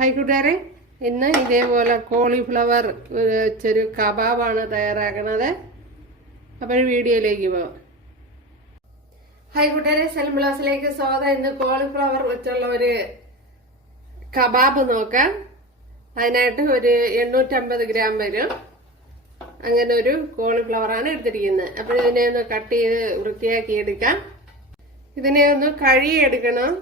Hi കൂട്ടുകാരെ, ഇന്ന് ഇതേപോലെ കോളിഫ്ലവർ വെച്ചൊരു കബാബാണ് തയ്യാറാക്കുന്നത്. അപ്പോൾ വീഡിയോയിലേക്ക് പോവാം. ഹായ് കൂട്ടുകാരെ, സലം ബ്ലോസിലേക്ക് സ്വാഗതം. ഇന്ന് കോളിഫ്ലവർ വെച്ചുള്ള ഒരു കബാബ് നോക്കാം. അതിനായിട്ട് ഒരു 850 ഗ്രാം വരും. അങ്ങനെ ഒരു കോളിഫ്ലവറാണ് എടുത്തിരിക്കുന്നത്. അപ്പോൾ ഇതിനെ ഒന്ന് കട്ട് ചെയ്ത് വൃത്തിയാക്കി എടുക്കാം. ഇതിനെ ഒന്ന് കഴുകിയെടുക്കണം.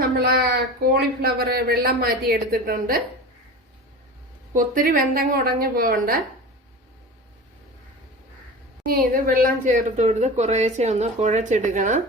നമ്മള് കോളിഫ്ലവർ വെള്ളം മാറ്റി എടുത്തിട്ടുണ്ട്. ഒത്തിരി വെന്തങ്ങ് ഉടഞ്ഞു പോകണ്ട. ഇനി ഇത് വെള്ളം ചേർത്ത് കൊടുത്ത് കുറേശ്ശെ ഒന്ന് കുഴച്ചെടുക്കണം.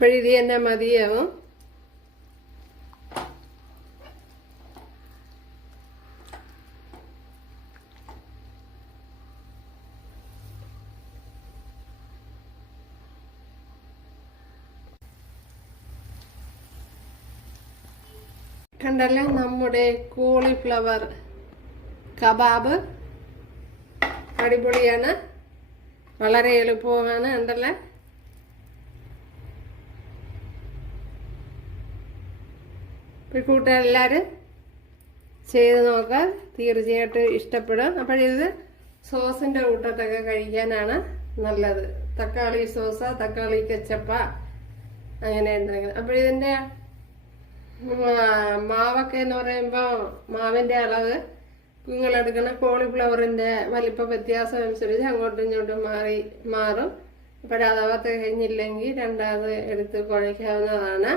ഇപ്പോഴിത് തന്നെ മതിയാവും. കണ്ടല്ലോ, നമ്മുടെ കോളിഫ്ലവർ കബാബ് അടിപൊളിയാണ്. വളരെ എളുപ്പമാണ്. കണ്ടല്ലോ, കൂട്ടുകാരെല്ലാവരും ചെയ്ത് നോക്കുക. തീർച്ചയായിട്ടും ഇഷ്ടപ്പെടും. അപ്പോഴിത് സോസിൻ്റെ കൂട്ടത്തൊക്കെ കഴിക്കാനാണ് നല്ലത്. തക്കാളി സോസ, തക്കാളി കെച്ചപ്പ അങ്ങനെ എന്തെങ്കിലും. അപ്പോഴിതിൻ്റെ മാവൊക്കെ എന്ന് പറയുമ്പോൾ മാവിൻ്റെ അളവ് നിങ്ങളെടുക്കണം. കോളിഫ്ലവറിൻ്റെ വലിപ്പ വ്യത്യാസം അനുസരിച്ച് അങ്ങോട്ടും ഇങ്ങോട്ടും മാറും. അപ്പോഴഥവാ തികഞ്ഞില്ലെങ്കിൽ രണ്ടാമത് എടുത്ത് കുഴയ്ക്കാവുന്നതാണ്.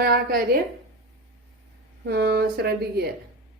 ആ കാര്യം ശ്രദ്ധിക്കുക.